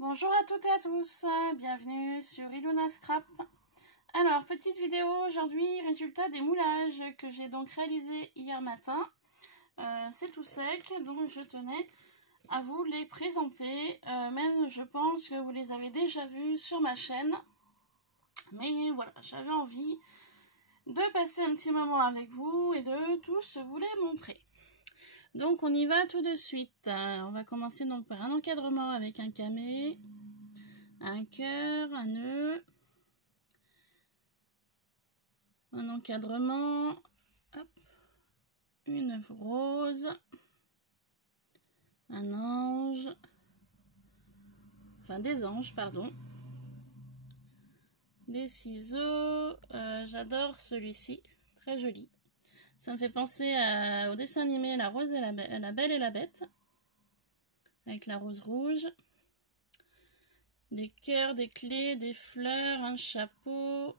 Bonjour à toutes et à tous, bienvenue sur Ilona Scrap. Alors, petite vidéo aujourd'hui, résultat des moulages que j'ai donc réalisé hier matin. C'est tout sec, donc je tenais à vous les présenter. Même je pense que vous les avez déjà vus sur ma chaîne. Mais voilà, j'avais envie de passer un petit moment avec vous et de tous vous les montrer. Donc on y va tout de suite. On va commencer donc par un encadrement avec un camé, un cœur, un nœud, un encadrement, hop, une œuvre rose, un ange, enfin des anges, pardon, des ciseaux, j'adore celui-ci, très joli. Ça me fait penser au dessin animé La Rose et la Belle et la Bête, avec la rose rouge, des cœurs, des clés, des fleurs, un chapeau,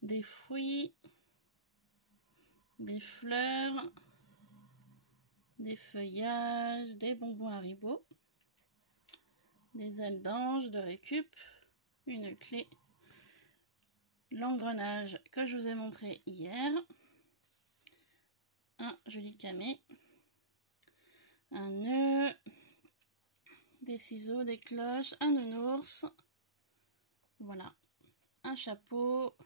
des fruits, des fleurs, des feuillages, des bonbons Haribo, des ailes d'ange de récup, une clé, l'engrenage que je vous ai montré hier, un joli camé, un nœud, des ciseaux, des cloches, un nounours, voilà, un chapeau,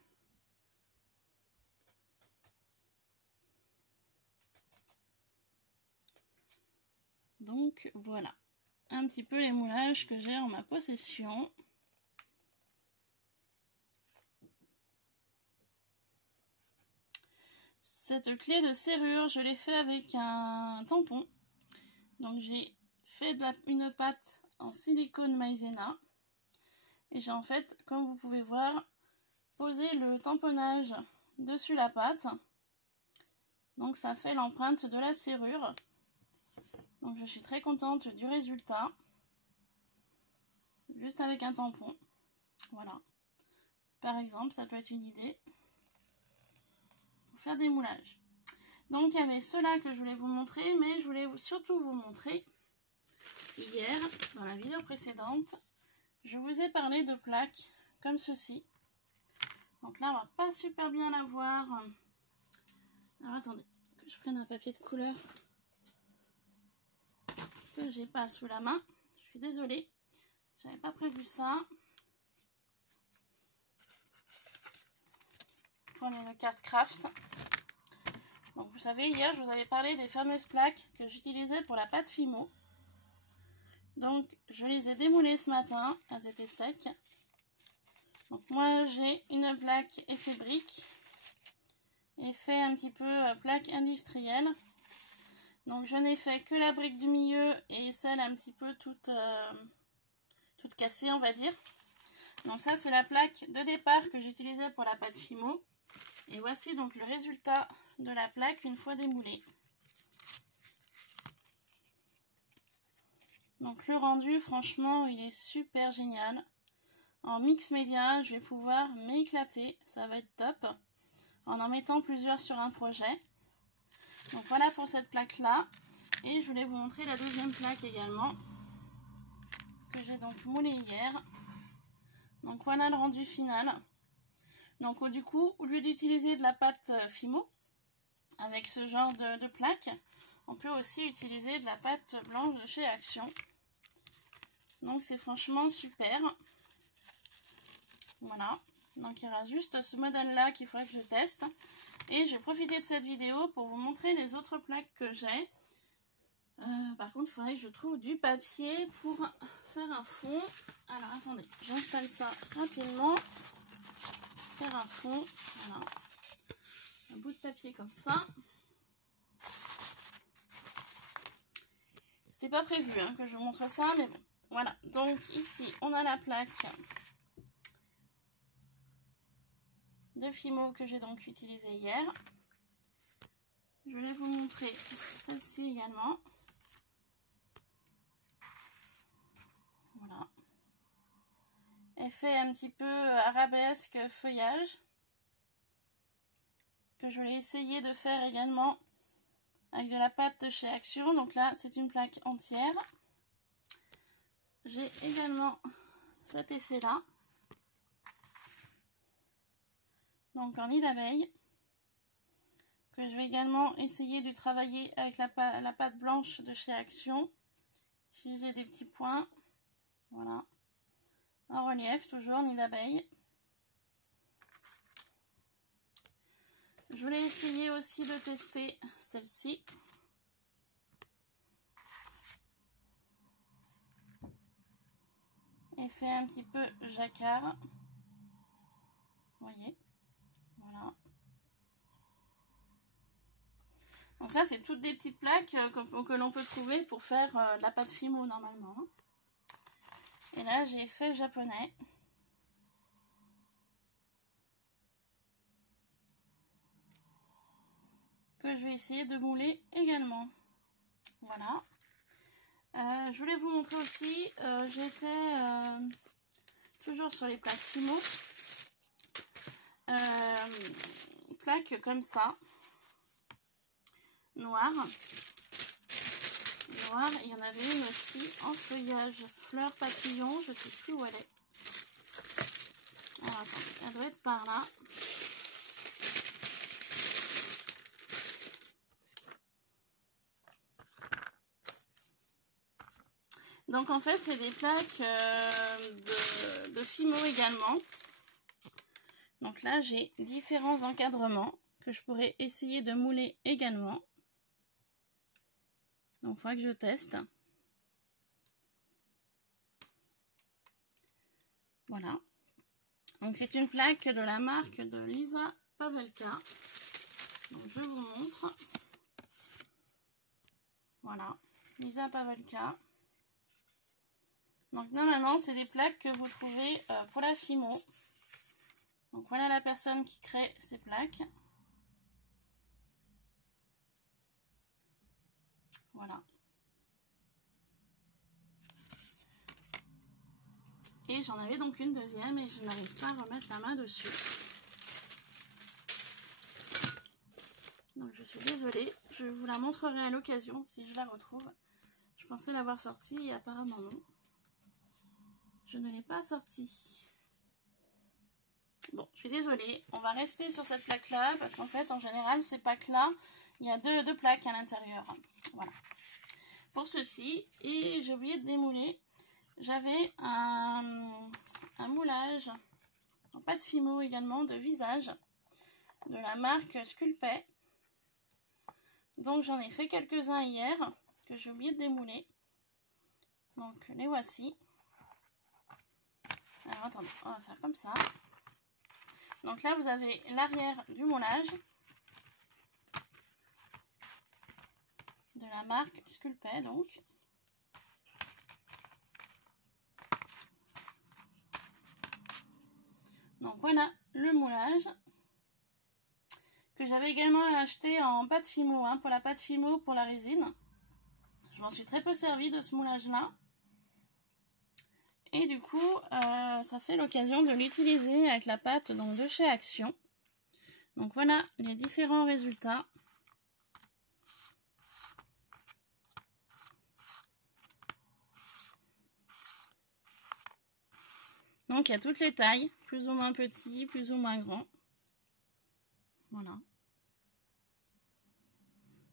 donc voilà un petit peu les moulages que j'ai en ma possession. Cette clé de serrure, je l'ai fait avec un tampon. Donc j'ai fait une pâte en silicone maïzena. Et j'ai en fait, comme vous pouvez voir, posé le tamponnage dessus la pâte. Donc ça fait l'empreinte de la serrure. Donc je suis très contente du résultat. Juste avec un tampon. Voilà. Par exemple, ça peut être une idée pour faire des moulages. Donc il y avait ceux-là que je voulais vous montrer, mais je voulais surtout vous montrer hier, dans la vidéo précédente, je vous ai parlé de plaques comme ceci. Donc là, on va pas super bien la voir. Alors attendez, que je prenne un papier de couleur que j'ai pas sous la main. Je suis désolée, j'avais pas prévu ça. Prenez une carte craft. Donc vous savez, hier je vous avais parlé des fameuses plaques que j'utilisais pour la pâte Fimo. Donc je les ai démoulées ce matin, elles étaient secs. Donc moi j'ai une plaque effet brique, effet un petit peu plaque industrielle. Donc je n'ai fait que la brique du milieu et celle un petit peu toute cassée, on va dire. Donc ça c'est la plaque de départ que j'utilisais pour la pâte Fimo. Et voici donc le résultat de la plaque une fois démoulée. Donc le rendu, franchement, il est super génial. En mix média, je vais pouvoir m'éclater, ça va être top, en mettant plusieurs sur un projet. Donc voilà pour cette plaque là. Et je voulais vous montrer la deuxième plaque également, que j'ai donc moulée hier. Donc voilà le rendu final. Donc du coup, au lieu d'utiliser de la pâte Fimo, avec ce genre de plaque, on peut aussi utiliser de la pâte blanche de chez Action. Donc c'est franchement super. Voilà. Donc il y aura juste ce modèle là qu'il faudrait que je teste. Et j'ai profité de cette vidéo pour vous montrer les autres plaques que j'ai. Par contre, il faudrait que je trouve du papier pour faire un fond. Alors attendez, j'installe ça rapidement. Faire un fond. Voilà. Un bout de papier comme ça. C'était pas prévu hein, que je vous montre ça, mais bon. Voilà. Donc ici, on a la plaque de Fimo que j'ai donc utilisée hier. Je vais vous montrer celle-ci également. Voilà. Effet un petit peu arabesque feuillage. Que je vais essayer de faire également avec de la pâte de chez Action. Donc là, c'est une plaque entière. j'ai également cet effet là, donc en nid d'abeille, que je vais également essayer de travailler avec la pâte blanche de chez Action. Ici j'ai des petits points, voilà, en relief, toujours nid d'abeille. Je voulais essayer aussi de tester celle-ci. Effet un petit peu jacquard. Vous voyez, voilà. Donc ça, c'est toutes des petites plaques que l'on peut trouver pour faire de la pâte Fimo normalement. Et là, j'ai effet japonais. Que je vais essayer de mouler également. Voilà. Je voulais vous montrer aussi, j'étais toujours sur les plaques Fimo. Plaques comme ça. Noire. Il y en avait une aussi en feuillage fleur papillon, je sais plus où elle est. Alors attendez, elle doit être par là. Donc en fait c'est des plaques de Fimo également. Donc là j'ai différents encadrements que je pourrais essayer de mouler également. Donc il faudra que je teste. Voilà. Donc c'est une plaque de la marque de Lisa Pavelka. Donc je vous montre. Voilà, Lisa Pavelka. Donc normalement c'est des plaques que vous trouvez pour la Fimo. Donc voilà la personne qui crée ces plaques. Voilà. Et j'en avais donc une deuxième et je n'arrive pas à remettre la main dessus. Donc je suis désolée, je vous la montrerai à l'occasion si je la retrouve. Je pensais l'avoir sortie et apparemment non. Je ne l'ai pas sortie. Bon, je suis désolée, on va rester sur cette plaque là parce qu'en fait en général ces plaques là, il y a deux plaques à l'intérieur. Voilà. Pour ceci, et j'ai oublié de démouler, j'avais un moulage en pâte Fimo également de visage de la marque Sculpey. Donc j'en ai fait quelques-uns hier que j'ai oublié de démouler. Donc les voici. Alors attendez, on va faire comme ça. Donc là vous avez l'arrière du moulage de la marque Sculpey donc. Donc voilà le moulage que j'avais également acheté en pâte Fimo, hein, pour la pâte Fimo pour la résine. Je m'en suis très peu servi de ce moulage là. Et du coup, ça fait l'occasion de l'utiliser avec la pâte donc, de chez Action. Donc voilà les différents résultats. Donc il y a toutes les tailles, plus ou moins petits, plus ou moins grands. Voilà.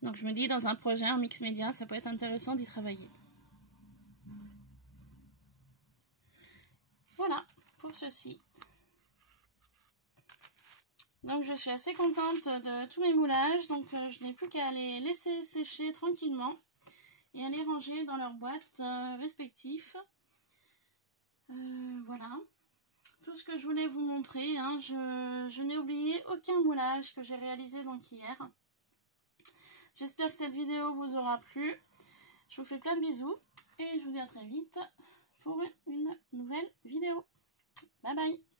Donc je me dis dans un projet en mix média, ça peut être intéressant d'y travailler. Voilà pour ceci. Donc je suis assez contente de tous mes moulages. Donc je n'ai plus qu'à les laisser sécher tranquillement et à les ranger dans leurs boîtes respectives. Voilà. Tout ce que je voulais vous montrer. Hein, je n'ai oublié aucun moulage que j'ai réalisé donc hier. J'espère que cette vidéo vous aura plu. Je vous fais plein de bisous et je vous dis à très vite pour une nouvelle vidéo. Bye bye!